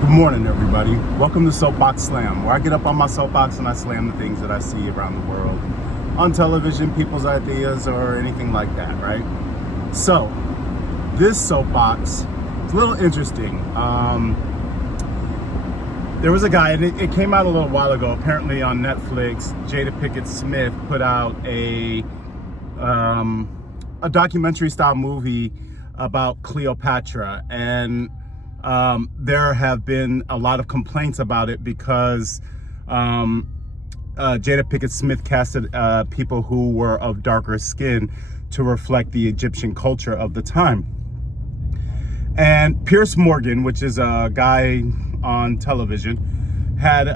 Good morning, everybody. Welcome to SoapBox Slam, where I get up on my soapbox and I slam the things that I see around the world, on television, people's ideas, or anything like that, right? So, this soapbox is a little interesting. There was a guy, and it came out a little while ago, apparently on Netflix. Jada Pinkett Smith put out a documentary-style movie about Cleopatra, and there have been a lot of complaints about it because Jada Pinkett Smith casted people who were of darker skin to reflect the Egyptian culture of the time. And Piers Morgan, which is a guy on television, had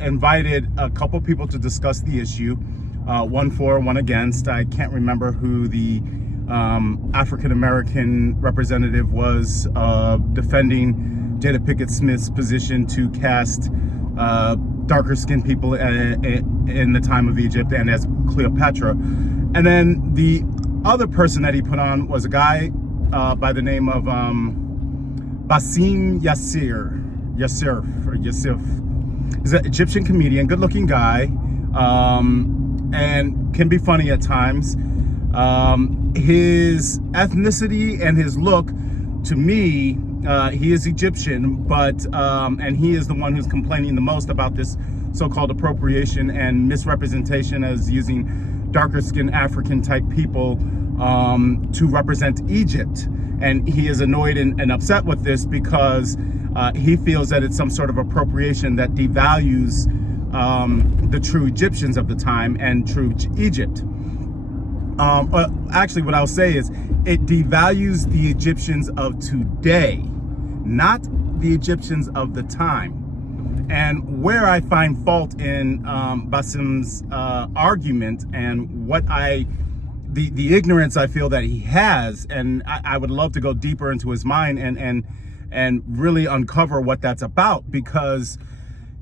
invited a couple people to discuss the issue, one for, one against. I can't remember who the African-American representative was defending Jada Pinkett Smith's position to cast darker skinned people in the time of Egypt and as Cleopatra. And then the other person that he put on was a guy by the name of Bassem Yassif. He's an Egyptian comedian, good looking guy, and can be funny at times. His ethnicity and his look, to me, he is Egyptian, but and he is the one who's complaining the most about this so-called appropriation and misrepresentation as using darker skinned African type people to represent Egypt. And he is annoyed and upset with this because he feels that it's some sort of appropriation that devalues the true Egyptians of the time and true Egypt. Actually, what I'll say is it devalues the Egyptians of today, not the Egyptians of the time. And where I find fault in Bassem's argument and what the ignorance I feel that he has, and I would love to go deeper into his mind and really uncover what that's about, because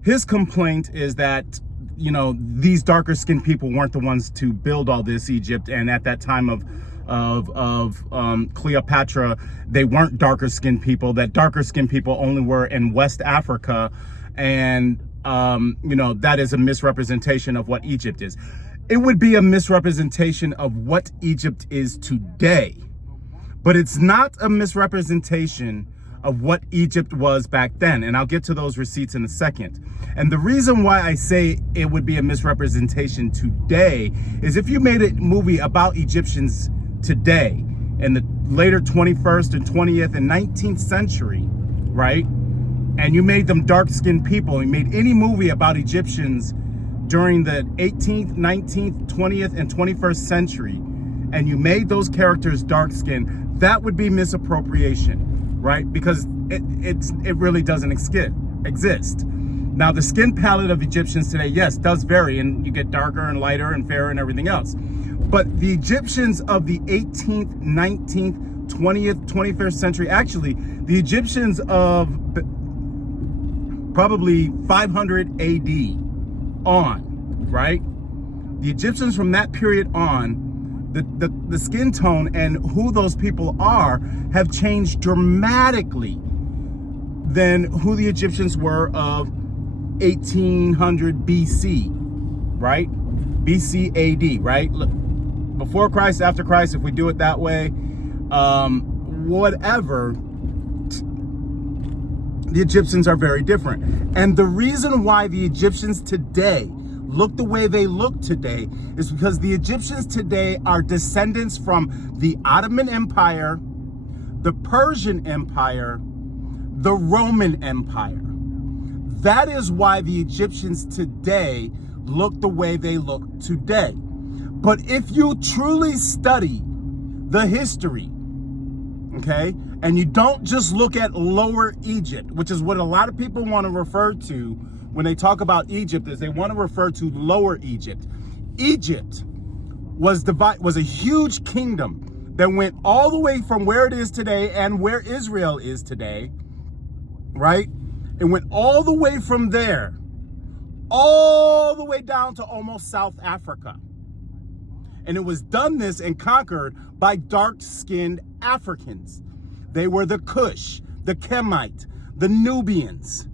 his complaint is that, you know, these darker skinned people weren't the ones to build all this Egypt, and at that time of Cleopatra, they weren't darker skinned people. That darker skinned people only were in West Africa, and you know, that is a misrepresentation of what Egypt is. It would be a misrepresentation of what Egypt is today, but it's not a misrepresentation of what Egypt was back then. And I'll get to those receipts in a second. And the reason why I say it would be a misrepresentation today is if you made a movie about Egyptians today in the later 21st and 20th and 19th century, right? And you made them dark-skinned people, you made any movie about Egyptians during the 18th, 19th, 20th, and 21st century, and you made those characters dark-skinned, that would be misappropriation, right? Because it really doesn't exist. Now, the skin palette of Egyptians today, yes, does vary, and you get darker and lighter and fairer and everything else. But the Egyptians of the 18th, 19th, 20th, 21st century, actually, the Egyptians of probably 500 AD on, right? The Egyptians from that period on, the skin tone and who those people are have changed dramatically than who the Egyptians were of 1800 BC, right? BC AD, right? Look, before Christ, after Christ, if we do it that way, whatever, the Egyptians are very different. And the reason why the Egyptians today look the way they look today is because the Egyptians today are descendants from the Ottoman Empire, the Persian Empire, the Roman Empire. That is why the Egyptians today look the way they look today. But if you truly study the history, okay, and you don't just look at Lower Egypt, which is what a lot of people want to refer to when they talk about Egypt, is they want to refer to Lower Egypt. Egypt was a huge kingdom that went all the way from where it is today and where Israel is today, right? It went all the way from there, all the way down to almost South Africa. And it was done this and conquered by dark-skinned Africans. They were the Kush, the Kemite, the Nubians.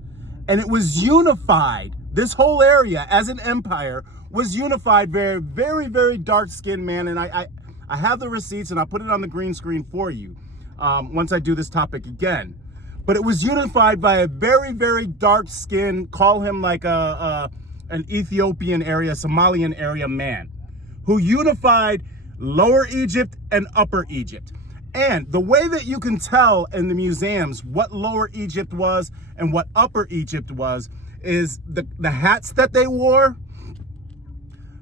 And it was unified. This whole area as an empire was unified. Very, very, very dark-skinned man. And I have the receipts, and I'll put it on the green screen for you once I do this topic again. But it was unified by a very, very dark-skinned, call him like an Ethiopian area, Somalian area man, who unified Lower Egypt and Upper Egypt. And the way that you can tell in the museums what Lower Egypt was and what Upper Egypt was is the hats that they wore.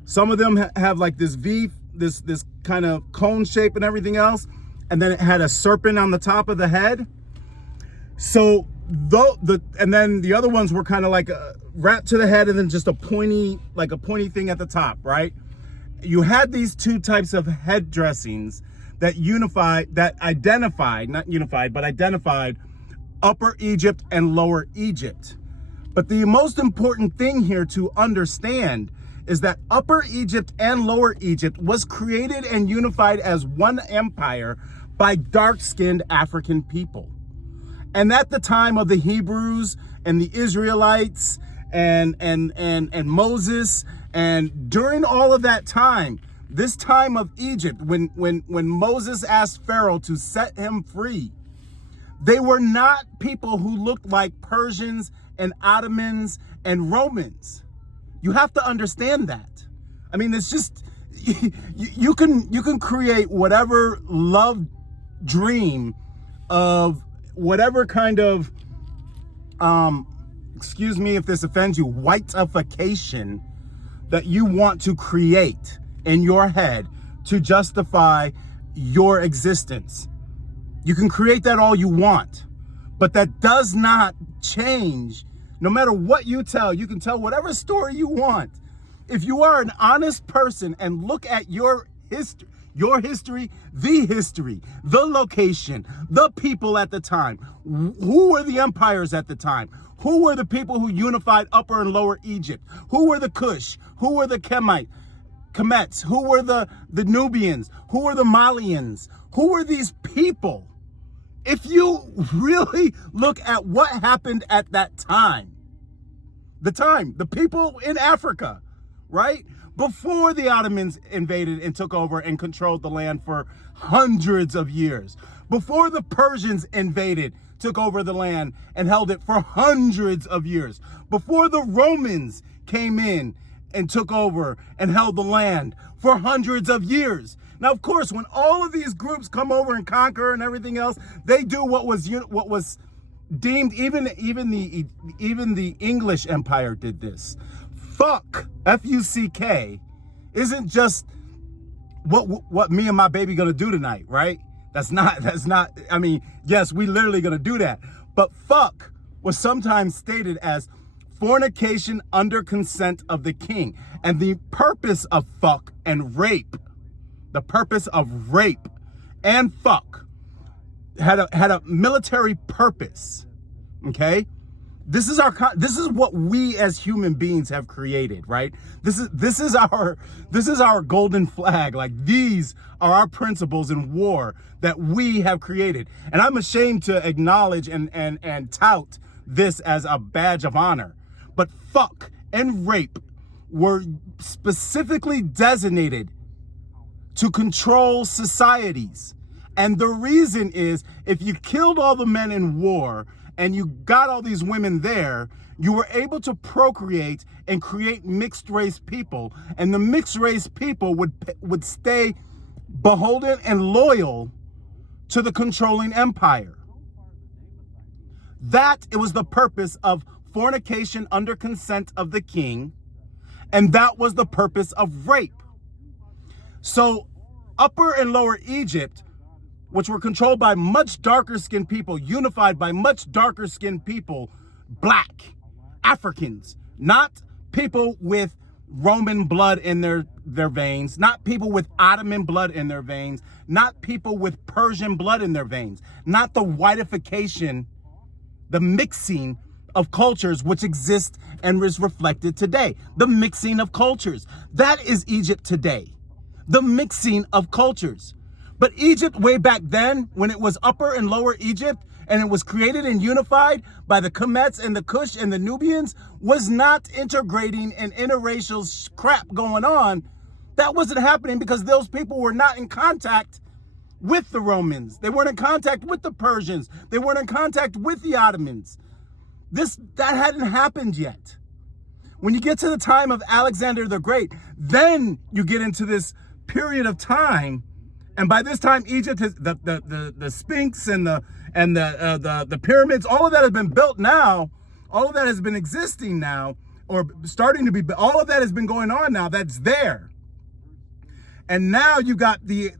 Some of them have like this V, this kind of cone shape and everything else. And then it had a serpent on the top of the head. So and then the other ones were kind of like wrapped to the head and then just a pointy thing at the top, right? You had these two types of head dressings that identified Upper Egypt and Lower Egypt. But the most important thing here to understand is that Upper Egypt and Lower Egypt was created and unified as one empire by dark-skinned African people. And at the time of the Hebrews and the Israelites and Moses, and during all of that time, this time of Egypt, when Moses asked Pharaoh to set him free, they were not people who looked like Persians and Ottomans and Romans. You have to understand that. I mean, it's just, you can create whatever love dream of whatever kind of, excuse me if this offends you, whiteification that you want to create in your head to justify your existence. You can create that all you want, but that does not change. No matter what you tell, you can tell whatever story you want. If you are an honest person and look at your history, the location, the people at the time, who were the empires at the time? Who were the people who unified Upper and Lower Egypt? Who were the Kush? Who were the Kemets? Who were the Nubians? Who were the Malians? Who were these people? If you really look at what happened at that time, the people in Africa, right? Before the Ottomans invaded and took over and controlled the land for hundreds of years. Before the Persians invaded, took over the land and held it for hundreds of years. Before the Romans came in and took over and held the land for hundreds of years. Now, of course, when all of these groups come over and conquer and everything else, they do what was deemed, even the English Empire did this. Fuck, F-U-C-K, isn't just what me and my baby gonna do tonight, right? That's not, I mean, yes, we literally gonna do that. But fuck was sometimes stated as fornication under consent of the king. And the purpose of fuck and rape, the purpose of rape and fuck had a military purpose, okay? This is what we as human beings have created, right? This is our golden flag. Like, these are our principles in war that we have created. And I'm ashamed to acknowledge and tout this as a badge of honor. But fuck and rape were specifically designated to control societies. And the reason is, if you killed all the men in war and you got all these women there, you were able to procreate and create mixed race people. And the mixed race people would stay beholden and loyal to the controlling empire. It was the purpose of fornication under consent of the king. And that was the purpose of rape. So Upper and Lower Egypt, which were controlled by much darker skinned people, unified by much darker skinned people, black Africans, not people with Roman blood in their veins, not people with Ottoman blood in their veins, not people with Persian blood in their veins, not the whiteification, the mixing of cultures which exist and is reflected today. The mixing of cultures. That is Egypt today. The mixing of cultures. But Egypt way back then, when it was Upper and Lower Egypt, and it was created and unified by the Kemets and the Kush and the Nubians, was not integrating and interracial crap going on. That wasn't happening because those people were not in contact with the Romans. They weren't in contact with the Persians. They weren't in contact with the Ottomans. That hadn't happened yet. When you get to the time of Alexander the Great, then you get into this period of time, and by this time Egypt has the Sphinx and the pyramids, all of that has been built now. All of that has been existing now, or starting to be. All of that has been going on now. That's there. And now you got the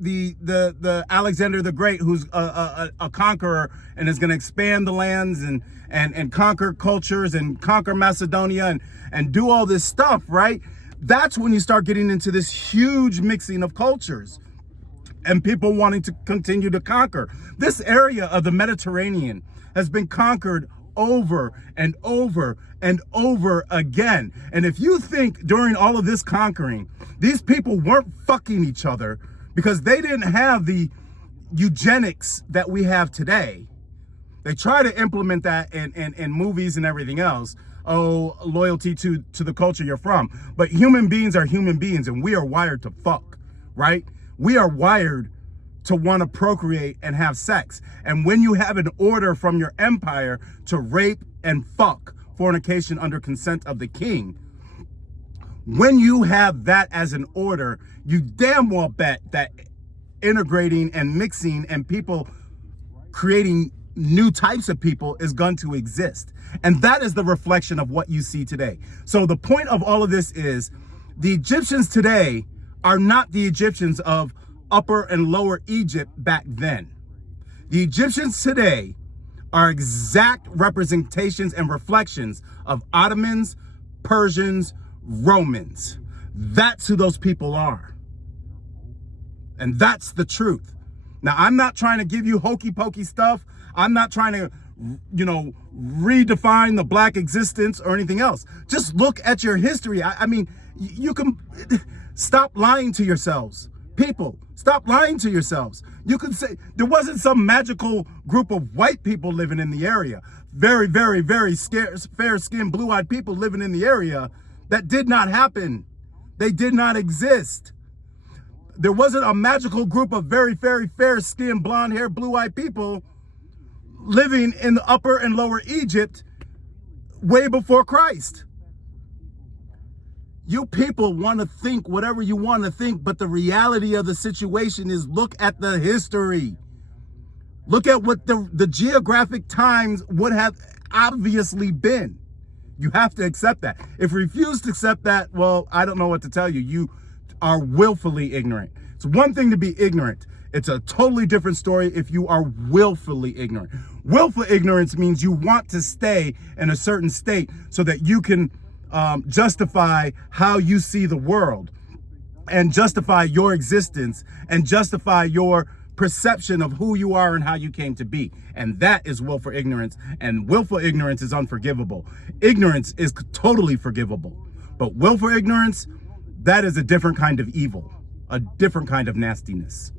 Alexander the Great, who's a conqueror and is going to expand the lands and conquer cultures and conquer Macedonia and do all this stuff, right? That's when you start getting into this huge mixing of cultures and people wanting to continue to conquer. This area of the Mediterranean has been conquered over and over and over again. And if you think during all of this conquering, these people weren't fucking each other because they didn't have the eugenics that we have today. They try to implement that in movies and everything else. Oh, loyalty to the culture you're from. But human beings are human beings, and we are wired to fuck, right? We are wired to want to procreate and have sex. And when you have an order from your empire to rape and fuck, fornication under consent of the king, when you have that as an order, you damn well bet that integrating and mixing and people creating new types of people is going to exist. And that is the reflection of what you see today. So the point of all of this is the Egyptians today are not the Egyptians of Upper and Lower Egypt back then. The Egyptians today are exact representations and reflections of Ottomans, Persians, Romans. That's who those people are. And that's the truth. Now, I'm not trying to give you hokey pokey stuff. I'm not trying to, redefine the black existence or anything else. Just look at your history. I mean, you can stop lying to yourselves. People, stop lying to yourselves. You could say there wasn't some magical group of white people living in the area. Very, very, very fair-skinned, blue-eyed people living in the area. That did not happen. They did not exist. There wasn't a magical group of very, very fair-skinned, blonde-haired, blue-eyed people living in the Upper and Lower Egypt way before Christ. You people want to think whatever you want to think, but the reality of the situation is look at the history. Look at what the geographic times would have obviously been. You have to accept that. If you refuse to accept that, well, I don't know what to tell you. You are willfully ignorant. It's one thing to be ignorant. It's a totally different story if you are willfully ignorant. Willful ignorance means you want to stay in a certain state so that you can justify how you see the world and justify your existence and justify your perception of who you are and how you came to be. And that is willful ignorance, and willful ignorance is unforgivable. Ignorance is totally forgivable, but willful ignorance, that is a different kind of evil, a different kind of nastiness,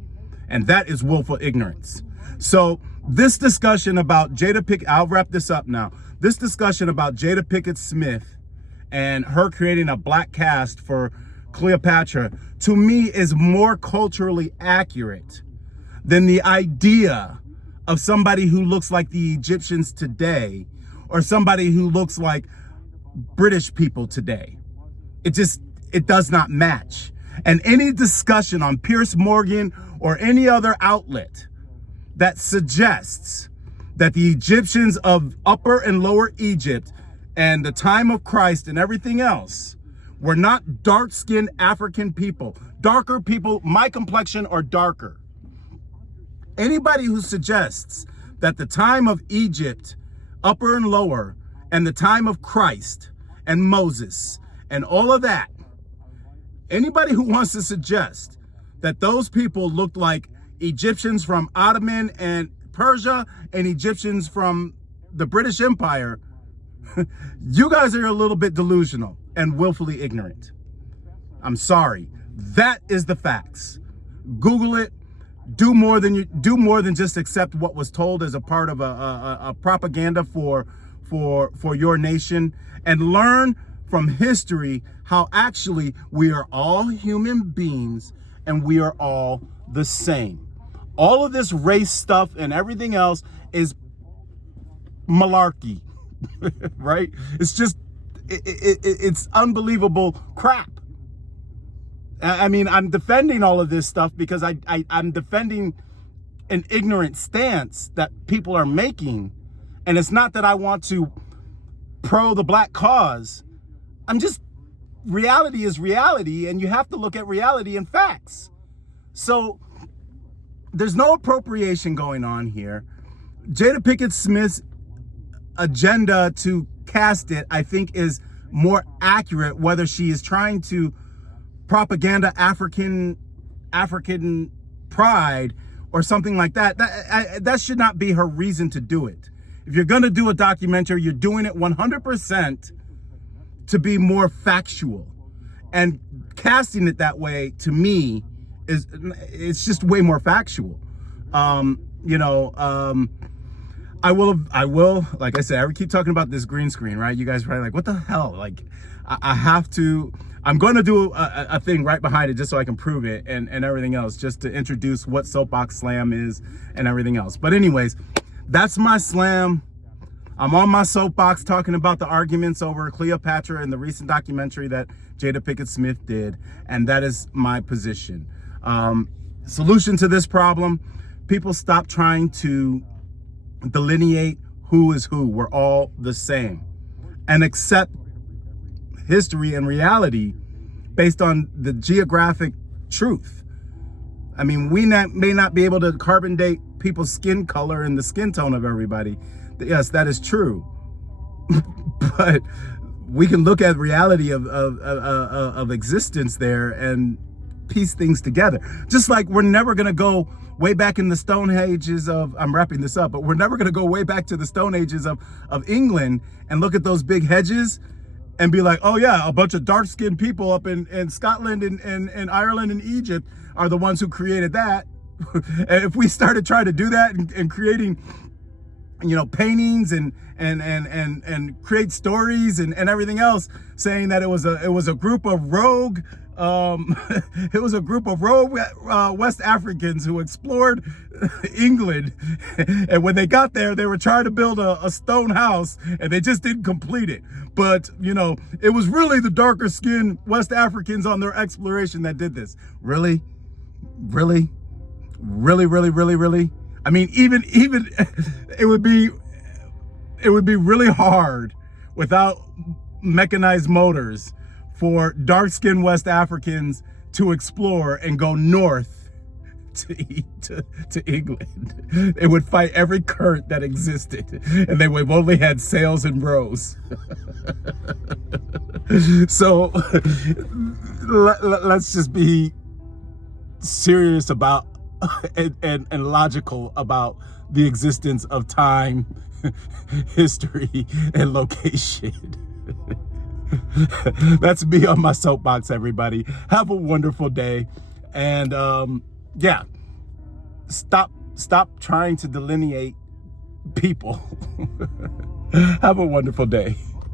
and that is willful ignorance. So this discussion about Jada Pickett, I'll wrap this up now. This discussion about Jada Pinkett Smith and her creating a black cast for Cleopatra, to me, is more culturally accurate than the idea of somebody who looks like the Egyptians today or somebody who looks like British people today. It does not match. And any discussion on Piers Morgan or any other outlet that suggests that the Egyptians of Upper and Lower Egypt and the time of Christ and everything else were not dark-skinned African people, darker people, my complexion or darker. Anybody who suggests that the time of Egypt, Upper and Lower, and the time of Christ and Moses and all of that, anybody who wants to suggest that those people looked like Egyptians from Ottoman and Persia and Egyptians from the British Empire, you guys are a little bit delusional and willfully ignorant. I'm sorry. That is the facts. Google it. do more than just accept what was told as a part of a propaganda for your nation, and learn from history how actually we are all human beings and we are all the same. All of this race stuff and everything else is malarkey, right? It's just, it's unbelievable crap. I mean, I'm defending all of this stuff because I'm defending an ignorant stance that people are making. And it's not that I want to pro the black cause. I'm just, reality is reality, and you have to look at reality and facts. So there's no appropriation going on here. Jada Pinkett Smith's agenda to cast it, I think, is more accurate, whether she is trying to propaganda African pride or something like that. That should not be her reason to do it. If you're going to do a documentary, you're doing it 100% to be more factual. And casting it that way, to me, it's just way more factual. I will, like I said, I keep talking about this green screen, right? You guys are probably like, what the hell? Like, I'm going to do a thing right behind it just so I can prove it and everything else, just to introduce what Soapbox Slam is and everything else. But anyways, that's my slam. I'm on my soapbox talking about the arguments over Cleopatra and the recent documentary that Jada Pinkett Smith did. And that is my position. Solution to this problem: people stop trying to delineate who is who. We're all the same, and accept history and reality based on the geographic truth. I mean, we may not be able to carbon date people's skin color and the skin tone of everybody. Yes, that is true. But we can look at reality of existence there and piece things together. Just like we're never going to go way back in the Stone Ages of, I'm wrapping this up, but we're never going to go way back to the Stone Ages of England and look at those big hedges and be like, oh yeah, a bunch of dark-skinned people up in Scotland and Ireland and Egypt are the ones who created that. And if we started trying to do that and creating, paintings and create stories and everything else, saying that it was a group of rogue it was a group of rogue West Africans who explored England, and when they got there, they were trying to build a stone house, and they just didn't complete it. But it was really the darker skinned West Africans on their exploration that did this. Really? I mean, even it would be really hard without mechanized motors for dark-skinned West Africans to explore and go north to England. It would fight every current that existed, and they would have only had sails and rows. So let's just be serious about and logical about the existence of time, history, and location. That's me on my soapbox, everybody. Have a wonderful day. And yeah, stop trying to delineate people. Have a wonderful day.